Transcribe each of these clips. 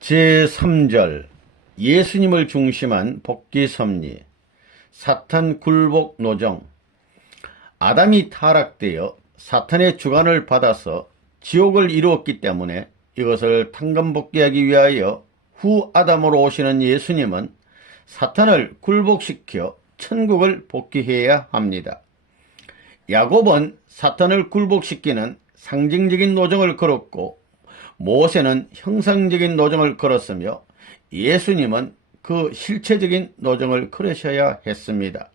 제3절 예수님을 중심한 복귀섭리 사탄 굴복 노정. 아담이 타락되어 사탄의 주관을 받아서 지옥을 이루었기 때문에 이것을 탕감복귀하기 위하여 후 아담으로 오시는 예수님은 사탄을 굴복시켜 천국을 복귀해야 합니다. 야곱은 사탄을 굴복시키는 상징적인 노정을 걸었고 모세는 형상적인 노정을 걸었으며 예수님은 그 실체적인 노정을 걸으셔야 했습니다.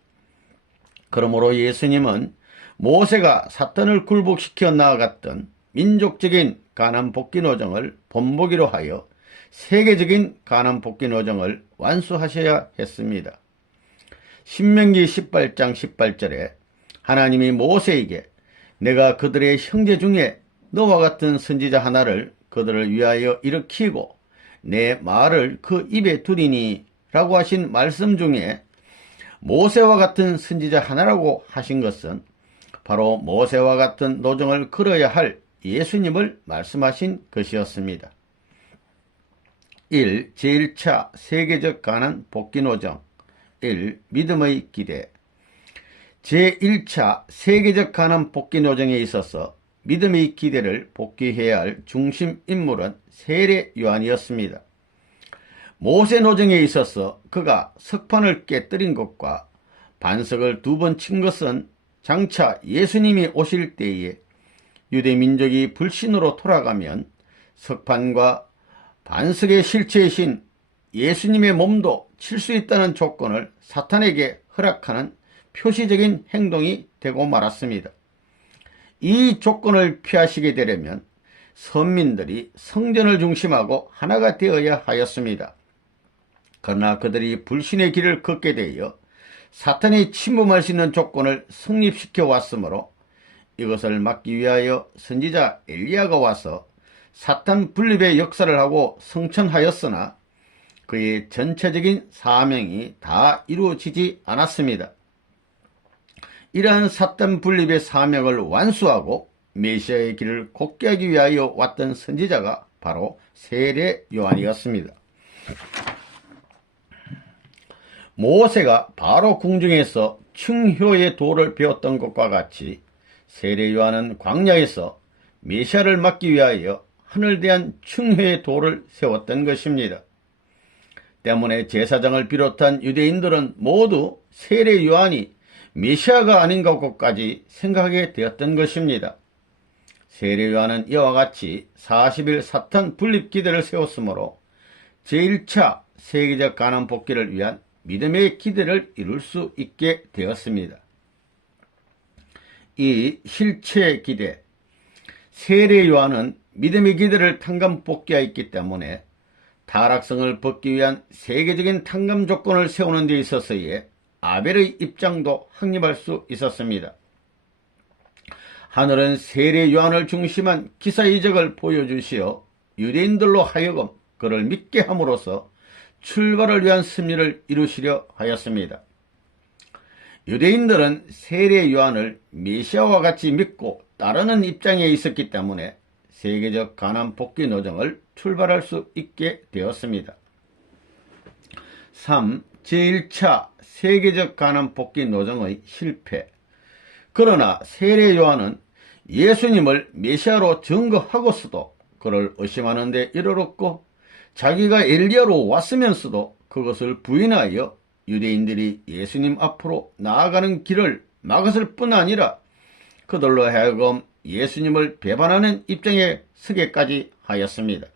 그러므로 예수님은 모세가 사탄을 굴복시켜 나아갔던 민족적인 가난 복귀 노정을 본보기로 하여 세계적인 가난 복귀 노정을 완수하셔야 했습니다. 신명기 18장 18절에 하나님이 모세에게 내가 그들의 형제 중에 너와 같은 선지자 하나를 그들을 위하여 일으키고 내 말을 그 입에 두리니 라고 하신 말씀 중에 모세와 같은 선지자 하나라고 하신 것은 바로 모세와 같은 노정을 걸어야 할 예수님을 말씀하신 것이었습니다. 1. 제1차 세계적 가난 복귀 노정 1. 믿음의 기대. 제1차 세계적 가난 복귀 노정에 있어서 믿음의 기대를 복귀해야 할 중심 인물은 세례 요한이었습니다. 모세 노정에 있어서 그가 석판을 깨뜨린 것과 반석을 2번 친 것은 장차 예수님이 오실 때에 유대민족이 불신으로 돌아가면 석판과 반석의 실체이신 예수님의 몸도 칠 수 있다는 조건을 사탄에게 허락하는 표시적인 행동이 되고 말았습니다. 이 조건을 피하시게 되려면 선민들이 성전을 중심하고 하나가 되어야 하였습니다. 그러나 그들이 불신의 길을 걷게 되어 사탄이 침범할 수 있는 조건을 성립시켜 왔으므로 이것을 막기 위하여 선지자 엘리야가 와서 사탄 분립의 역사를 하고 성천하였으나 그의 전체적인 사명이 다 이루어지지 않았습니다. 이러한 사탄 분립의 사명을 완수하고 메시아의 길을 곧게 하기 위하여 왔던 선지자가 바로 세례 요한이었습니다. 모세가 바로 궁중에서 충효의 도를 배웠던 것과 같이 세례 요한은 광야에서 메시아를 막기 위하여 하늘 대한 충효의 도를 세웠던 것입니다. 때문에 제사장을 비롯한 유대인들은 모두 세례 요한이 메시아가 아닌가 것까지 생각하게 되었던 것입니다. 세례 요한은 이와 같이 40일 사탄 분립 기대를 세웠으므로 제1차 세계적 가난 복귀를 위한 믿음의 기대를 이룰 수 있게 되었습니다. 이 실체 기대. 세례 요한은 믿음의 기대를 탕감 복귀하였기 때문에 타락성을 벗기 위한 세계적인 탕감 조건을 세우는 데 있어서의 아벨의 입장도 확립할 수 있었습니다. 하늘은 세례 요한을 중심한 기사 이적을 보여주시어 유대인들로 하여금 그를 믿게 함으로써 출발을 위한 승리를 이루시려 하였습니다. 유대인들은 세례 요한을 메시아와 같이 믿고 따르는 입장에 있었기 때문에 세계적 가난 복귀 노정을 출발할 수 있게 되었습니다. 3. 제1차 세계적 가난 복귀 노정의 실패. 그러나 세례 요한은 예수님을 메시아로 증거하고서도 그를 의심하는 데 이르렀고 자기가 엘리야로 왔으면서도 그것을 부인하여 유대인들이 예수님 앞으로 나아가는 길을 막았을 뿐 아니라 그들로 하여금 예수님을 배반하는 입장에 서게까지 하였습니다.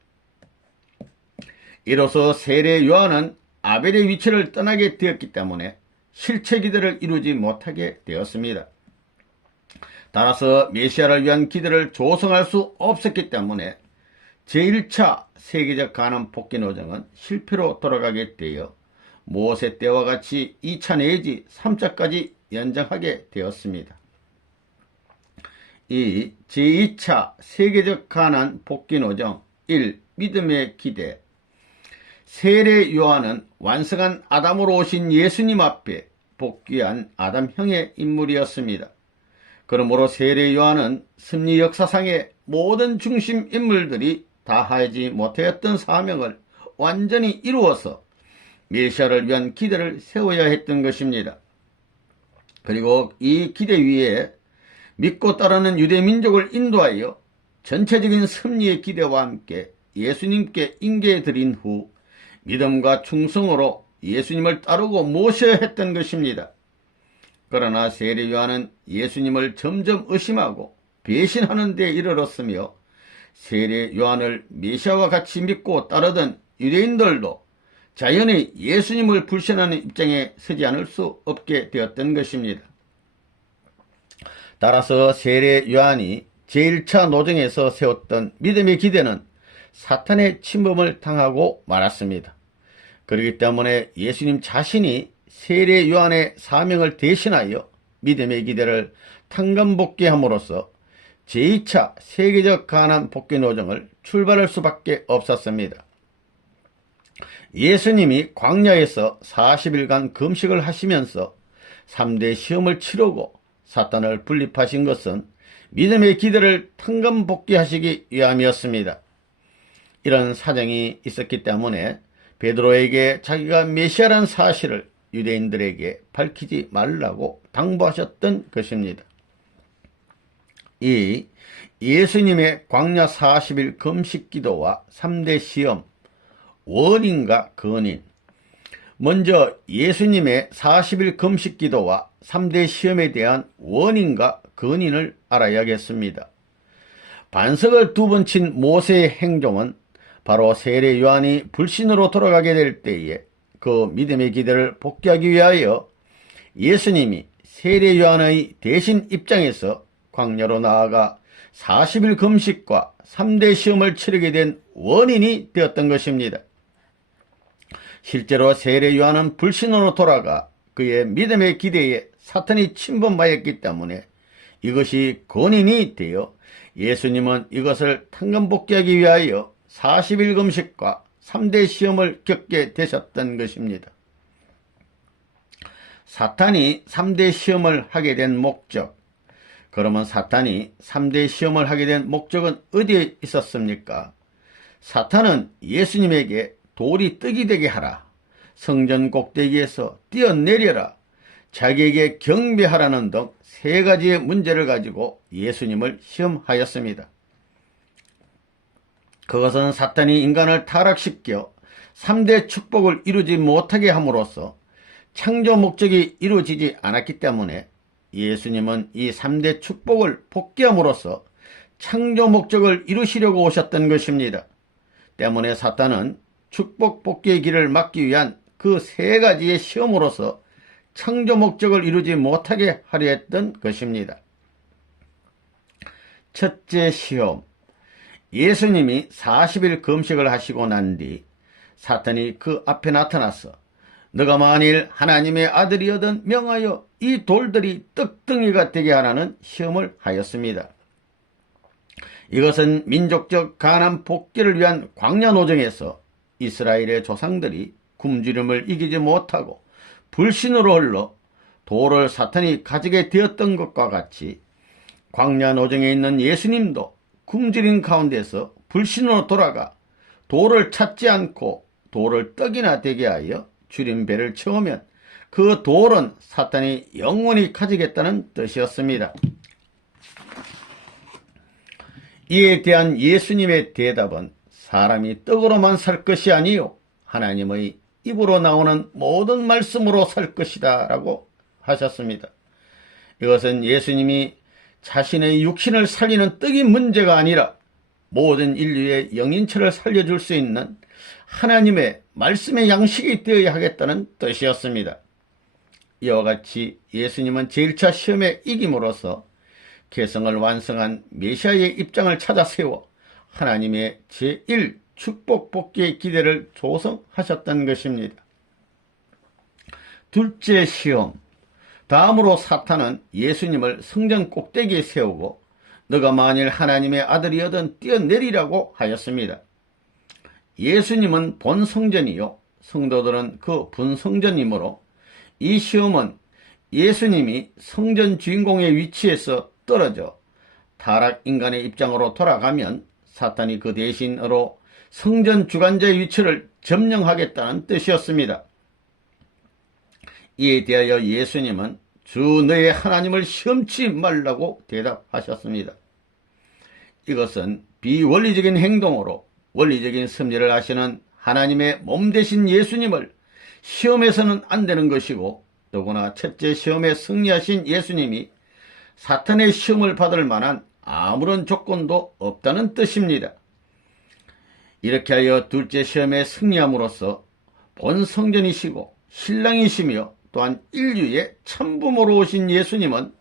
이로써 세례 요한은 아벨의 위치를 떠나게 되었기 때문에 실체 기대를 이루지 못하게 되었습니다. 따라서 메시아를 위한 기대를 조성할 수 없었기 때문에 제1차 세계적 가난 복귀 노정은 실패로 돌아가게 되어 모세 때와 같이 2차 내지 3차까지 연장하게 되었습니다. 이 제2차 세계적 가난 복귀 노정 1. 믿음의 기대. 세례 요한은 완성한 아담으로 오신 예수님 앞에 복귀한 아담형의 인물이었습니다. 그러므로 세례 요한은 섭리 역사상의 모든 중심 인물들이 다하지 못하였던 사명을 완전히 이루어서 메시아를 위한 기대를 세워야 했던 것입니다. 그리고 이 기대 위에 믿고 따르는 유대 민족을 인도하여 전체적인 승리의 기대와 함께 예수님께 인계해 드린 후 믿음과 충성으로 예수님을 따르고 모셔야 했던 것입니다. 그러나 세례 요한은 예수님을 점점 의심하고 배신하는 데 이르렀으며 세례 요한을 메시아와 같이 믿고 따르던 유대인들도 자연히 예수님을 불신하는 입장에 서지 않을 수 없게 되었던 것입니다. 따라서 세례 요한이 제1차 노정에서 세웠던 믿음의 기대는 사탄의 침범을 당하고 말았습니다. 그렇기 때문에 예수님 자신이 세례 요한의 사명을 대신하여 믿음의 기대를 탕감복귀함으로써 제2차 세계적 가난 복귀 노정을 출발할 수밖에 없었습니다. 예수님이 광야에서 40일간 금식을 하시면서 3대 시험을 치르고 사탄을 분립하신 것은 믿음의 기대를 탕감복귀하시기 위함이었습니다. 이런 사정이 있었기 때문에 베드로에게 자기가 메시아란 사실을 유대인들에게 밝히지 말라고 당부하셨던 것입니다. 이 예수님의 광야 40일 금식 기도와 3대 시험, 원인과 근인. 먼저 예수님의 40일 금식 기도와 3대 시험에 대한 원인과 근인을 알아야겠습니다. 반석을 2번 친 모세의 행동은 바로 세례 요한이 불신으로 돌아가게 될 때에 그 믿음의 기대를 복귀하기 위하여 예수님이 세례 요한의 대신 입장에서 광야로 나아가 40일 금식과 3대 시험을 치르게 된 원인이 되었던 것입니다. 실제로 세례 요한은 불신으로 돌아가 그의 믿음의 기대에 사탄이 침범하였기 때문에 이것이 근인이 되어 예수님은 이것을 탕감복귀하기 위하여 40일 금식과 3대 시험을 겪게 되셨던 것입니다. 사탄이 3대 시험을 하게 된 목적, 그러면 사탄이 3대 시험을 하게 된 목적은 어디에 있었습니까? 사탄은 예수님에게 돌이 떡이 되게 하라, 성전 꼭대기에서 뛰어내려라, 자기에게 경배하라는 등 3가지의 문제를 가지고 예수님을 시험하였습니다. 그것은 사탄이 인간을 타락시켜 3대 축복을 이루지 못하게 함으로써 창조 목적이 이루어지지 않았기 때문에 예수님은 이 3대 축복을 복귀함으로써 창조 목적을 이루시려고 오셨던 것입니다. 때문에 사탄은 축복 복귀의 길을 막기 위한 그 3가지의 시험으로서 창조 목적을 이루지 못하게 하려 했던 것입니다. 첫째 시험, 예수님이 40일 금식을 하시고 난 뒤 사탄이 그 앞에 나타나서 너가 만일 하나님의 아들이거든 명하여 이 돌들이 떡덩이가 되게 하라는 시험을 하였습니다. 이것은 민족적 가난 복귀를 위한 광야 노정에서 이스라엘의 조상들이 굶주림을 이기지 못하고 불신으로 흘러 돌을 사탄이 가지게 되었던 것과 같이 광야 노정에 있는 예수님도 굶주린 가운데서 불신으로 돌아가 돌을 찾지 않고 돌을 떡이나 되게 하여 주린 배를 채우면 그 돌은 사탄이 영원히 가지겠다는 뜻이었습니다. 이에 대한 예수님의 대답은 사람이 떡으로만 살 것이 아니요 하나님의 입으로 나오는 모든 말씀으로 살 것이다 라고 하셨습니다. 이것은 예수님이 자신의 육신을 살리는 떡이 문제가 아니라 모든 인류의 영인체를 살려줄 수 있는 하나님의 말씀의 양식이 되어야 하겠다는 뜻이었습니다. 이와 같이 예수님은 제1차 시험에 이김으로써 개성을 완성한 메시아의 입장을 찾아 세워 하나님의 제1 축복 복귀의 기대를 조성하셨던 것입니다. 둘째 시험, 다음으로 사탄은 예수님을 성전 꼭대기에 세우고 너가 만일 하나님의 아들이거든 뛰어내리라고 하였습니다. 예수님은 본 성전이요 성도들은 그 분성전이므로 이 시험은 예수님이 성전 주인공의 위치에서 떨어져 타락 인간의 입장으로 돌아가면 사탄이 그 대신으로 성전 주관자의 위치를 점령하겠다는 뜻이었습니다. 이에 대하여 예수님은 주 너의 하나님을 시험치 말라고 대답하셨습니다. 이것은 비원리적인 행동으로 원리적인 섭리를 하시는 하나님의 몸 되신 예수님을 시험해서는 안 되는 것이고, 더구나 첫째 시험에 승리하신 예수님이 사탄의 시험을 받을 만한 아무런 조건도 없다는 뜻입니다. 이렇게 하여 둘째 시험에 승리함으로써 본 성전이시고 신랑이시며 또한 인류의 참부모로 오신 예수님은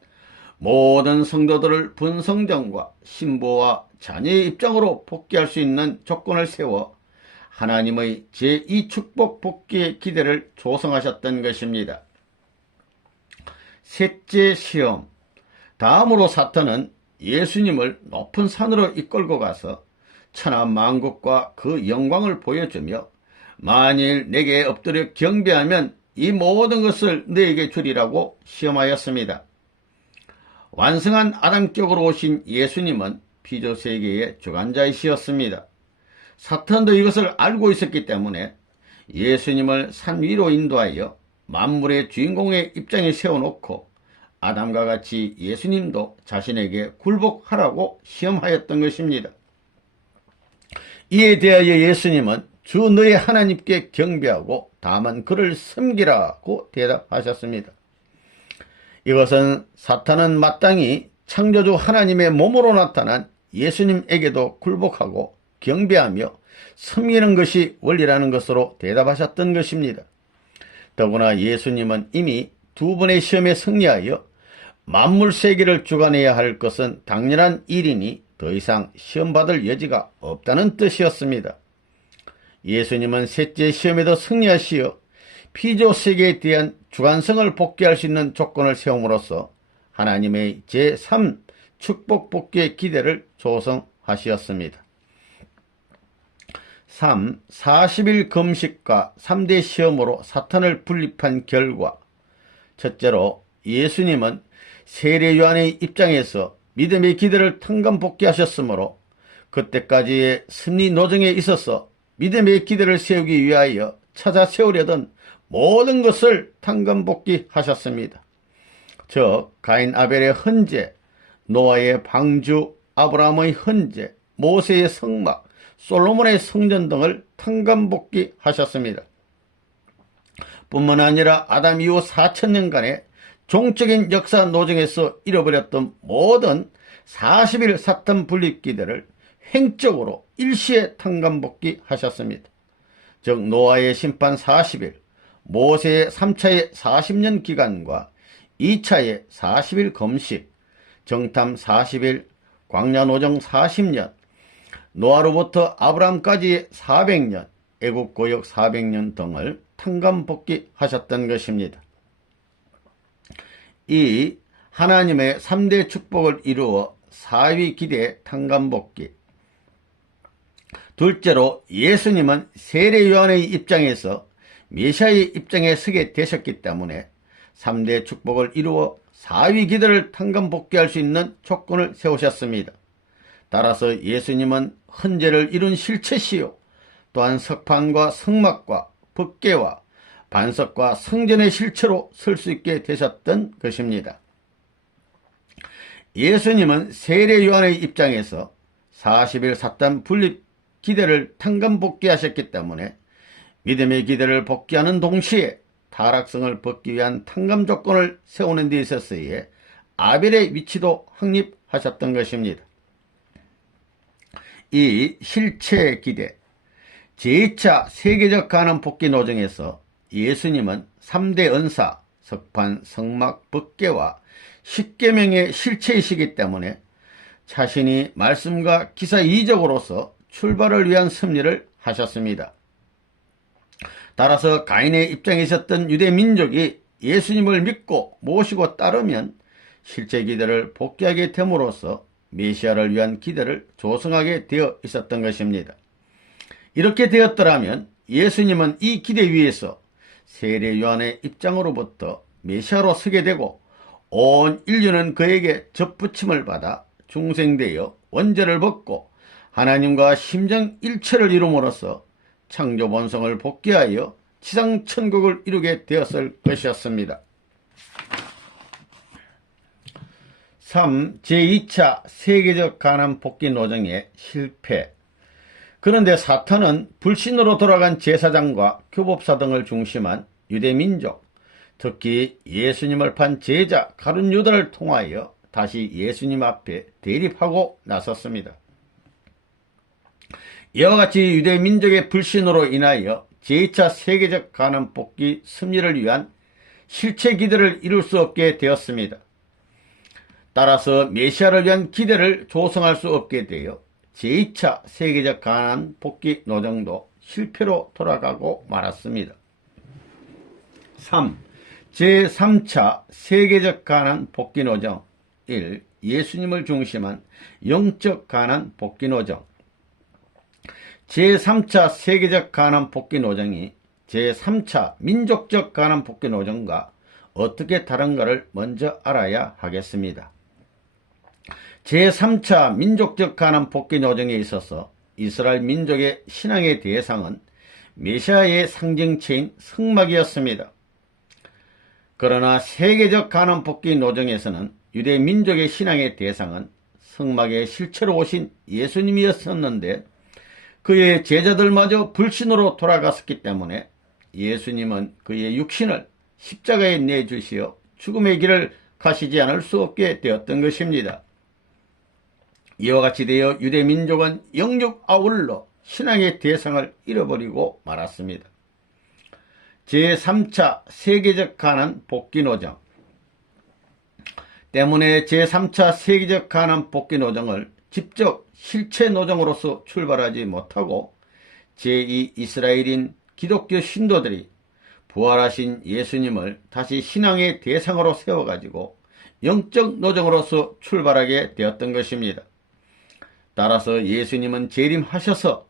모든 성도들을 분성전과 신부와 자녀의 입장으로 복귀할 수 있는 조건을 세워 하나님의 제2축복 복귀의 기대를 조성하셨던 것입니다. 셋째 시험. 다음으로 사탄은 예수님을 높은 산으로 이끌고 가서 천하 만국과 그 영광을 보여주며 만일 내게 엎드려 경배하면 이 모든 것을 너에게 주리라고 시험하였습니다. 완성한 아담격으로 오신 예수님은 피조세계의 주관자이시였습니다. 사탄도 이것을 알고 있었기 때문에 예수님을 산 위로 인도하여 만물의 주인공의 입장에 세워놓고 아담과 같이 예수님도 자신에게 굴복하라고 시험하였던 것입니다. 이에 대하여 예수님은 주 너의 하나님께 경배하고 다만 그를 섬기라고 대답하셨습니다. 이것은 사탄은 마땅히 창조주 하나님의 몸으로 나타난 예수님에게도 굴복하고 경배하며 섬기는 것이 원리라는 것으로 대답하셨던 것입니다. 더구나 예수님은 이미 두 번의 시험에 승리하여 만물 세계를 주관해야 할 것은 당연한 일이니 더 이상 시험받을 여지가 없다는 뜻이었습니다. 예수님은 셋째 시험에도 승리하시어 피조세계에 대한 주관성을 복귀할 수 있는 조건을 세움으로써 하나님의 제3 축복 복귀의 기대를 조성하시었습니다. 3. 40일 금식과 3대 시험으로 사탄을 분립한 결과. 첫째로 예수님은 세례 요한의 입장에서 믿음의 기대를 탕감 복귀하셨으므로 그때까지의 승리 노정에 있어서 믿음의 기대를 세우기 위하여 찾아 세우려던 모든 것을 탕감 복귀하셨습니다. 즉 가인 아벨의 헌재, 노아의 방주, 아브라함의 헌재, 모세의 성막, 솔로몬의 성전 등을 탕감 복귀하셨습니다. 뿐만 아니라 아담 이후 4000년간의 종적인 역사 노정에서 잃어버렸던 모든 40일 사탄 분립 기대를 횡적으로 일시에 탕감 복귀하셨습니다. 즉 노아의 심판 40일, 모세의 3차의 40년 기간과 2차의 40일 금식, 정탐 40일, 광야 노정 40년, 노아로부터 아브라함까지의 400년, 애국 고역 400년 등을 탕감 복귀하셨던 것입니다. 이 하나님의 3대 축복을 이루어 4위 기대 탕감 복귀. 둘째로 예수님은 세례 요한의 입장에서 메시아의 입장에 서게 되셨기 때문에 3대 축복을 이루어 4위 기대를 탕감 복귀할 수 있는 조건을 세우셨습니다. 따라서 예수님은 헌재를 이룬 실체시요 또한 석판과 성막과 법궤와 반석과 성전의 실체로 설 수 있게 되셨던 것입니다. 예수님은 세례 요한의 입장에서 40일 사탄 분립 기대를 탕감 복귀하셨기 때문에 믿음의 기대를 복귀하는 동시에 타락성을 벗기 위한 탕감 조건을 세우는 데 있어서의 아벨의 위치도 확립하셨던 것입니다. 이 실체 기대, 제2차 세계적 가난 복귀 노정에서 예수님은 3대 은사, 석판, 성막, 법궤와 십계명의 실체이시기 때문에 자신이 말씀과 기사 이적으로서 출발을 위한 섭리를 하셨습니다. 따라서 가인의 입장에 있었던 유대 민족이 예수님을 믿고 모시고 따르면 실제 기대를 복귀하게 됨으로써 메시아를 위한 기대를 조성하게 되어 있었던 것입니다. 이렇게 되었더라면 예수님은 이 기대 위에서 세례 요한의 입장으로부터 메시아로 서게 되고 온 인류는 그에게 접붙임을 받아 중생되어 원죄를 벗고 하나님과 심정일체를 이룸으로써 창조 본성을 복귀하여 지상 천국을 이루게 되었을 것이었습니다. 3. 제2차 세계적 가난 복귀 노정의 실패. 그런데 사탄은 불신으로 돌아간 제사장과 교법사 등을 중심한 유대민족, 특히 예수님을 판 제자 가룟 유다를 통하여 다시 예수님 앞에 대립하고 나섰습니다. 이와 같이 유대민족의 불신으로 인하여 제2차 세계적 가난 복귀 승리를 위한 실체 기대를 이룰 수 없게 되었습니다. 따라서 메시아를 위한 기대를 조성할 수 없게 되어 제2차 세계적 가난 복귀 노정도 실패로 돌아가고 말았습니다. 3. 제3차 세계적 가난 복귀 노정. 1. 예수님을 중심한 영적 가난 복귀 노정. 제3차 세계적 가난 복귀 노정이 제3차 민족적 가난 복귀 노정과 어떻게 다른가를 먼저 알아야 하겠습니다. 제3차 민족적 가난 복귀 노정에 있어서 이스라엘 민족의 신앙의 대상은 메시아의 상징체인 성막이었습니다. 그러나 세계적 가난 복귀 노정에서는 유대 민족의 신앙의 대상은 성막의 실체로 오신 예수님이었었는데 그의 제자들마저 불신으로 돌아갔었기 때문에 예수님은 그의 육신을 십자가에 내주시어 죽음의 길을 가시지 않을 수 없게 되었던 것입니다. 이와 같이 되어 유대민족은 영육 아울러 신앙의 대상을 잃어버리고 말았습니다. 제3차 세계적 가난 복귀 노정 때문에 제3차 세계적 가난 복귀 노정을 직접 실체 노정으로서 출발하지 못하고 제2 이스라엘인 기독교 신도들이 부활하신 예수님을 다시 신앙의 대상으로 세워가지고 영적 노정으로서 출발하게 되었던 것입니다. 따라서 예수님은 재림하셔서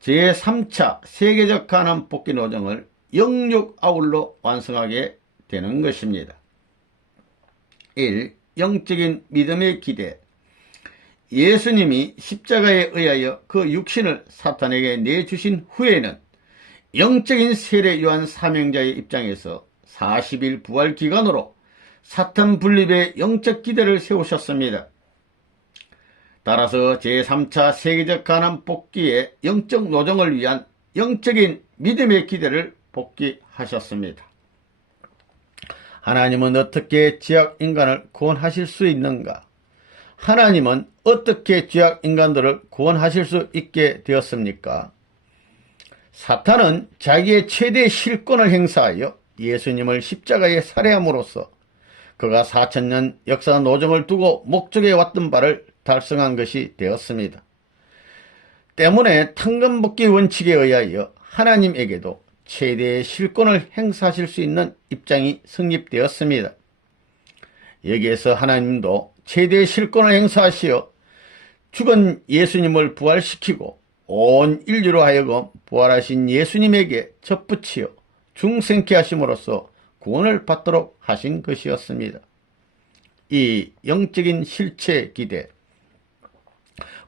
제3차 세계적 가난 복귀 노정을 영육 아울러 완성하게 되는 것입니다. 1. 영적인 믿음의 기대. 예수님이 십자가에 의하여 그 육신을 사탄에게 내주신 후에는 영적인 세례 요한 사명자의 입장에서 40일 부활 기간으로 사탄 분립의 영적 기대를 세우셨습니다. 따라서 제3차 세계적 가난 복귀의 영적 노정을 위한 영적인 믿음의 기대를 복귀하셨습니다. 하나님은 어떻게 죄악 인간을 구원하실 수 있는가? 하나님은 어떻게 죄악 인간들을 구원하실 수 있게 되었습니까? 사탄은 자기의 최대 실권을 행사하여 예수님을 십자가에 살해함으로써 그가 4000년 역사 노정을 두고 목적에 왔던 바를 달성한 것이 되었습니다. 때문에 탕감복귀 원칙에 의하여 하나님에게도 최대의 실권을 행사하실 수 있는 입장이 성립되었습니다. 여기에서 하나님도 최대의 실권을 행사하시어 죽은 예수님을 부활시키고 온 인류로 하여금 부활하신 예수님에게 접붙이어 중생케 하심으로써 구원을 받도록 하신 것이었습니다. 이 영적인 실체 기대.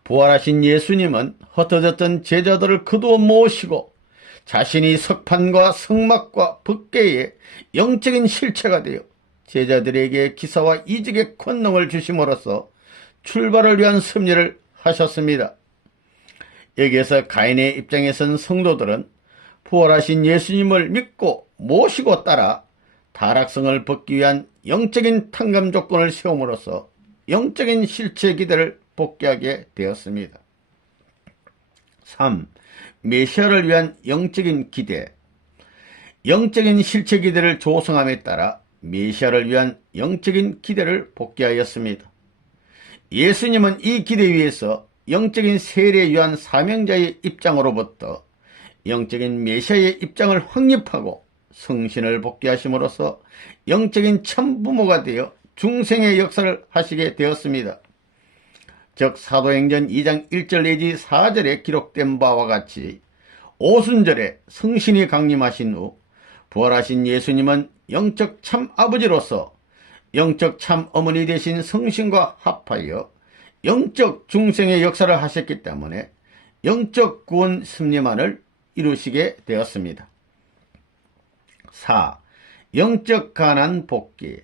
부활하신 예수님은 흩어졌던 제자들을 거두어 모으시고 자신이 석판과 성막과 법궤의 영적인 실체가 되어 제자들에게 기사와 이직의 권능을 주심으로써 출발을 위한 섭리를 하셨습니다. 여기에서 가인의 입장에 선 성도들은 부활하신 예수님을 믿고 모시고 따라 타락성을 벗기 위한 영적인 탕감 조건을 세움으로써 영적인 실체 기대를 복귀하게 되었습니다. 3. 메시아를 위한 영적인 기대. 영적인 실체 기대를 조성함에 따라 메시아를 위한 영적인 기대를 복귀하였습니다. 예수님은 이 기대 위에서 영적인 세례 요한 사명자의 입장으로부터 영적인 메시아의 입장을 확립하고 성신을 복귀하심으로써 영적인 참부모가 되어 중생의 역사를 하시게 되었습니다. 즉 사도행전 2장 1절 내지 4절에 기록된 바와 같이 오순절에 성신이 강림하신 후 부활하신 예수님은 영적 참아버지로서 영적 참어머니 되신 성신과 합하여 영적 중생의 역사를 하셨기 때문에 영적 구원 섭리만을 이루시게 되었습니다. 4. 영적 가난 복귀.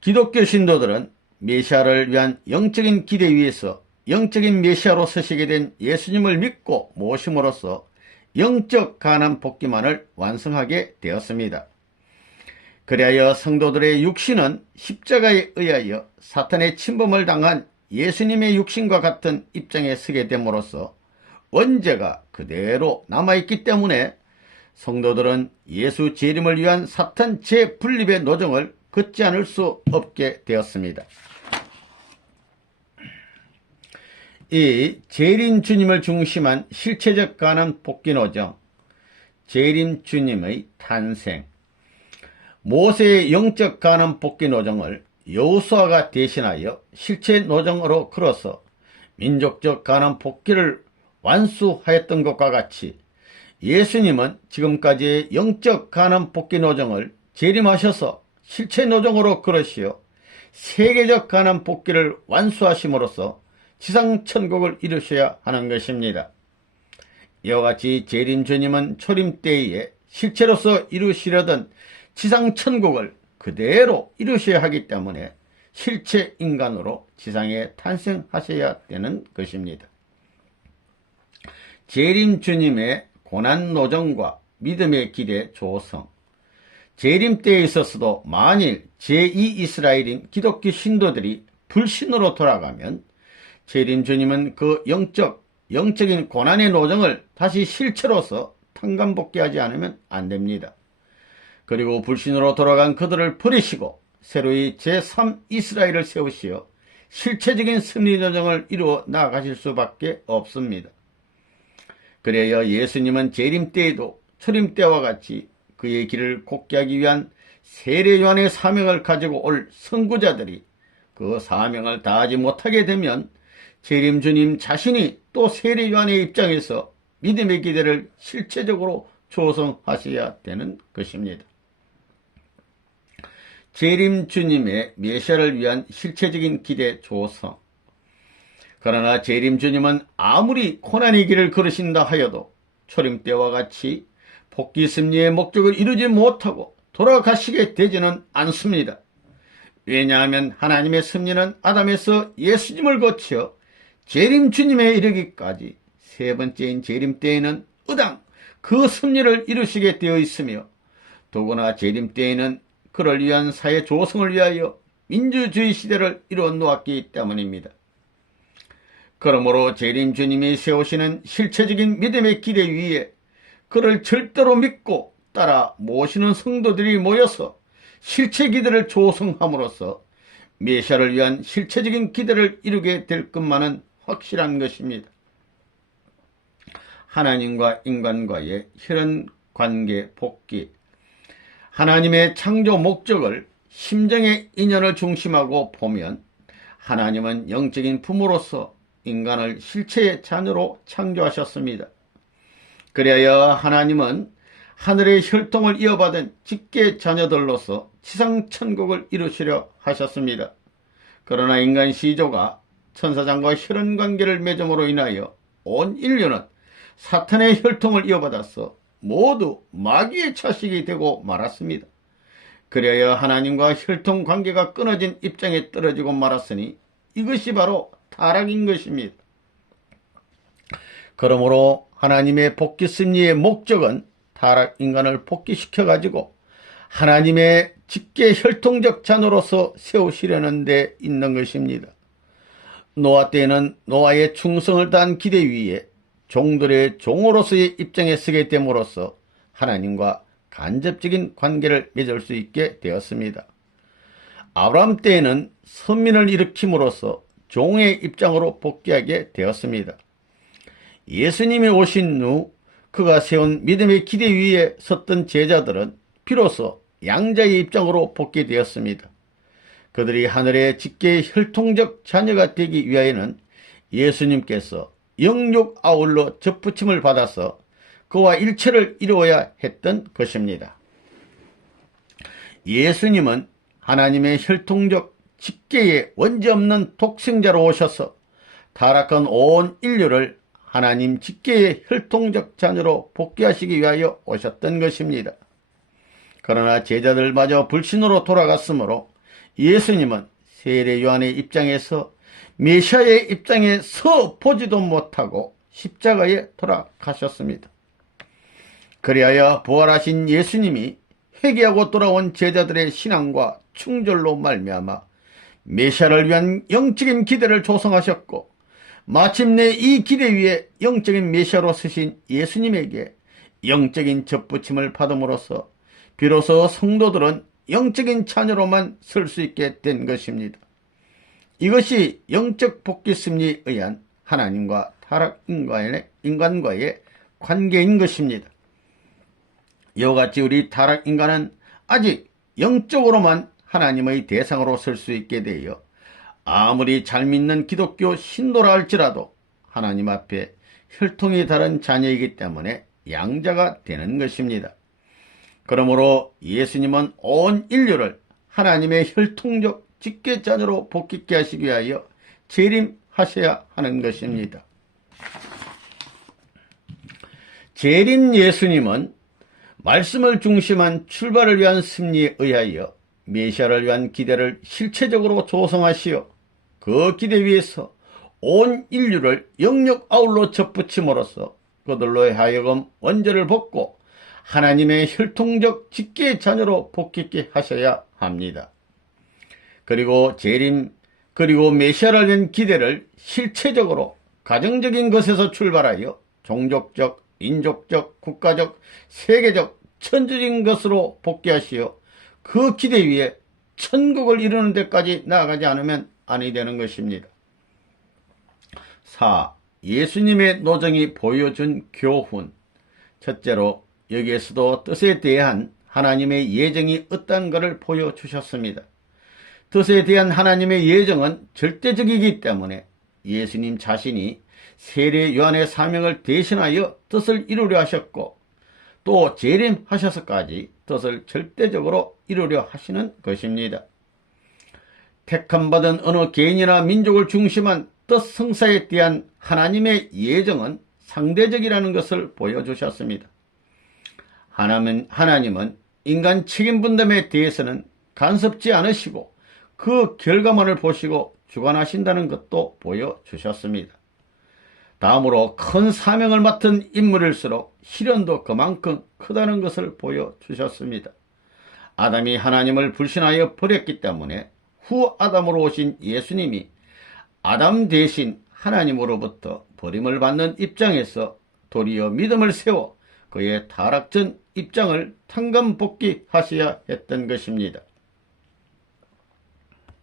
기독교 신도들은 메시아를 위한 영적인 기대 위에서 영적인 메시아로 서시게 된 예수님을 믿고 모심으로써 영적 가난 복귀만을 완성하게 되었습니다. 그리하여 성도들의 육신은 십자가에 의하여 사탄의 침범을 당한 예수님의 육신과 같은 입장에 서게 됨으로써 원죄가 그대로 남아있기 때문에 성도들은 예수 재림을 위한 사탄 재분립의 노정을 걷지 않을 수 없게 되었습니다. 이 재림 주님을 중심한 실체적 가난 복귀 노정, 재림 주님의 탄생, 모세의 영적 가난 복귀 노정을 여호수아가 대신하여 실체 노정으로 걸어서 민족적 가난 복귀를 완수하였던 것과 같이 예수님은 지금까지의 영적 가난 복귀 노정을 재림하셔서 실체 노정으로 걸으시어 세계적 가난 복귀를 완수하심으로써 지상천국을 이루셔야 하는 것입니다. 이와 같이 재림 주님은 초림 때에 실체로서 이루시려던 지상천국을 그대로 이루셔야 하기 때문에 실체 인간으로 지상에 탄생하셔야 되는 것입니다. 재림 주님의 고난 노정과 믿음의 기대 조성. 재림 때에 있어서도 만일 제2이스라엘인 기독교 신도들이 불신으로 돌아가면 재림 주님은 그 영적인 고난의 노정을 다시 실체로서 탕감복귀하지 않으면 안 됩니다. 그리고 불신으로 돌아간 그들을 버리시고 새로이 제3이스라엘을 세우시어 실체적인 승리 노정을 이루어 나아가실 수밖에 없습니다. 그래야 예수님은 재림 때에도 초림 때와 같이 그의 길을 곱게 하기 위한 세례 요한의 사명을 가지고 올 선구자들이 그 사명을 다하지 못하게 되면 재림 주님 자신이 또 세례 요한의 입장에서 믿음의 기대를 실체적으로 조성하셔야 되는 것입니다. 재림 주님의 메시아를 위한 실체적인 기대 조성. 그러나 재림 주님은 아무리 고난의 길을 걸으신다 하여도 초림 때와 같이 복귀 승리의 목적을 이루지 못하고 돌아가시게 되지는 않습니다. 왜냐하면 하나님의 섭리는 아담에서 예수님을 거쳐 재림 주님에 이르기까지 세 번째인 재림 때에는 의당 그 섭리를 이루시게 되어 있으며 더구나 재림 때에는 그를 위한 사회 조성을 위하여 민주주의 시대를 이루어 놓았기 때문입니다. 그러므로 재림 주님이 세우시는 실체적인 믿음의 기대 위에 그를 절대로 믿고 따라 모시는 성도들이 모여서 실체 기대를 조성함으로써 메시아를 위한 실체적인 기대를 이루게 될 것만은 확실한 것입니다. 하나님과 인간과의 혈연 관계 복귀. 하나님의 창조 목적을 심정의 인연을 중심하고 보면 하나님은 영적인 부모로서 인간을 실체의 자녀로 창조하셨습니다. 그리하여 하나님은 하늘의 혈통을 이어받은 직계 자녀들로서 지상천국을 이루시려 하셨습니다. 그러나 인간 시조가 천사장과 혈연관계를 맺음으로 인하여 온 인류는 사탄의 혈통을 이어받아서 모두 마귀의 자식이 되고 말았습니다. 그리하여 하나님과 혈통관계가 끊어진 입장에 떨어지고 말았으니 이것이 바로 타락인 것입니다. 그러므로 하나님의 복귀 승리의 목적은 타락 인간을 복귀시켜가지고 하나님의 직계 혈통적 자녀로서 세우시려는 데 있는 것입니다. 노아 때에는 노아의 충성을 다한 기대 위에 종들의 종으로서의 입장에 서게 됨으로써 하나님과 간접적인 관계를 맺을 수 있게 되었습니다. 아브라함 때에는 선민을 일으킴으로써 종의 입장으로 복귀하게 되었습니다. 예수님이 오신 후 그가 세운 믿음의 기대 위에 섰던 제자들은 비로소 양자의 입장으로 복귀되었습니다. 그들이 하늘의 직계 혈통적 자녀가 되기 위하여는 예수님께서 영육 아울러 접붙임을 받아서 그와 일체를 이루어야 했던 것입니다. 예수님은 하나님의 혈통적 직계의 원죄 없는 독생자로 오셔서 타락한 온 인류를 하나님 직계의 혈통적 자녀로 복귀하시기 위하여 오셨던 것입니다. 그러나 제자들마저 불신으로 돌아갔으므로 예수님은 세례 요한의 입장에서 메시아의 입장에 서 보지도 못하고 십자가에 돌아가셨습니다. 그리하여 부활하신 예수님이 회개하고 돌아온 제자들의 신앙과 충절로 말미암아 메시아를 위한 영적인 기대를 조성하셨고, 마침내 이 기대 위에 영적인 메시아로 서신 예수님에게 영적인 접붙임을 받음으로써 비로소 성도들은 영적인 자녀로만 설 수 있게 된 것입니다. 이것이 영적 복귀 습리에 의한 하나님과 타락 인간과의 관계인 것입니다. 이와 같이 우리 타락 인간은 아직 영적으로만 하나님의 대상으로 설 수 있게 되어 아무리 잘 믿는 기독교 신도라 할지라도 하나님 앞에 혈통이 다른 자녀이기 때문에 양자가 되는 것입니다. 그러므로 예수님은 온 인류를 하나님의 혈통적 직계자녀로 복귀케 하시기 위하여 재림하셔야 하는 것입니다. 재림 예수님은 말씀을 중심한 출발을 위한 섭리에 의하여 메시아를 위한 기대를 실체적으로 조성하시어 그 기대 위에서 온 인류를 영역 아울러 접붙임으로써 그들로 하여금 원죄를 벗고 하나님의 혈통적 직계 자녀로 복귀케 하셔야 합니다. 그리고 재림, 그리고 메시아를 위한 기대를 실체적으로 가정적인 것에서 출발하여 종족적, 인족적, 국가적, 세계적, 천주적인 것으로 복귀하시어 그 기대 위에 천국을 이루는 데까지 나아가지 않으면 아니 되는 것입니다. 4. 예수님의 노정이 보여준 교훈. 첫째로 여기에서도 뜻에 대한 하나님의 예정이 어떤 것을 보여주셨습니다. 뜻에 대한 하나님의 예정은 절대적이기 때문에 예수님 자신이 세례 요한의 사명을 대신하여 뜻을 이루려 하셨고, 또 재림하셔서까지 뜻을 절대적으로 이루려 하시는 것입니다. 택함받은 어느 개인이나 민족을 중심한 뜻 성사에 대한 하나님의 예정은 상대적이라는 것을 보여주셨습니다. 하나님은 인간 책임 분담에 대해서는 간섭지 않으시고 그 결과만을 보시고 주관하신다는 것도 보여주셨습니다. 다음으로 큰 사명을 맡은 인물일수록 시련도 그만큼 크다는 것을 보여주셨습니다. 아담이 하나님을 불신하여 버렸기 때문에 후 아담으로 오신 예수님이 아담 대신 하나님으로부터 버림을 받는 입장에서 도리어 믿음을 세워 그의 타락전 입장을 탕감복귀하셔야 했던 것입니다.